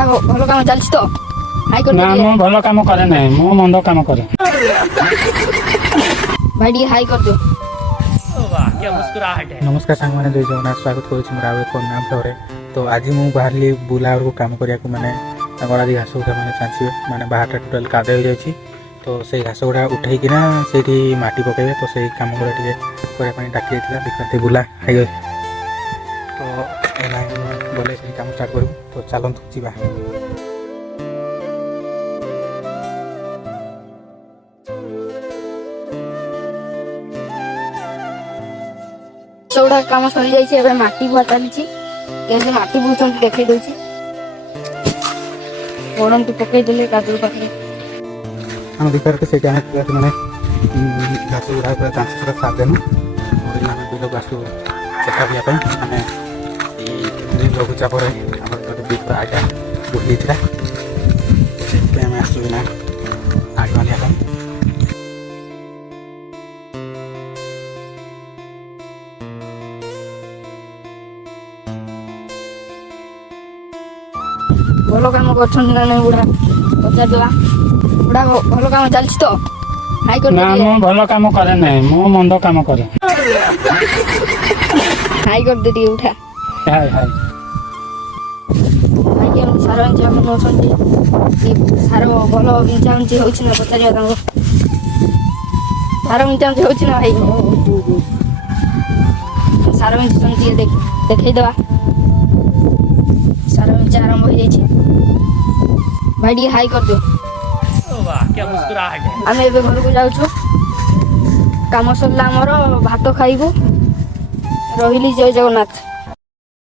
बुढ़ा भल काम चलछि तो हाई कर ना दे मु भल काम करे ना मु मंद काम करे भाई डी हाई कर दो। क्या मुस्कुराहट है। नमस्कार सांग मैंने जय जगन्नाथ स्वागत करुँच मोर आउ एक नाम फ्लोरे। तो आज मु बाहरी बुला को काम करने मैंने गलादी घास गुड़ा मैंने चाँचे मैंने बाहर टोटाल कादे हो जाए तो से घास गुड़ा उठेकिना से माटी पकेबे तो से कम गुड़ा टे डाकी देखते बुला हाई तो बोले से कम स्टार्ट करूँ तो चलतु जा सबुड़ा काम सरी जाइए माटी बुआ चलती माटी बुझुंट देखई दउची ओणम तू पकई देले कादू पाखरे हम दिखा के से मैंने घास गुड़ा पूरा चाँच पूरा साफ देनु और आम बिल आसू चेका भी आम बगीचा पर बीच आगे बुढ़ी से आम आसुना आगे मानिया भल काम कर बुढ़ा पचार देवा बुढ़ा भल काम चलछि तो हाई कर ना दे मु भल काम करे ना मु मंद काम करे हाई कर दे उठा हाय हाय भाई के सार इंचा मन अछंती सार भल इंचा इंची होछि ना पचारिया तांको सार इंचा इंची होछि ना भाई सार इंची संती देखै देवा सार इंचा आरंभ हो जाइए भाई डी हाई कर दो। वाह क्या मुस्कुराहट है। आम एबे घर को जाऊँ काम सरला आमर भात खाइबू रही जय जगन्नाथ।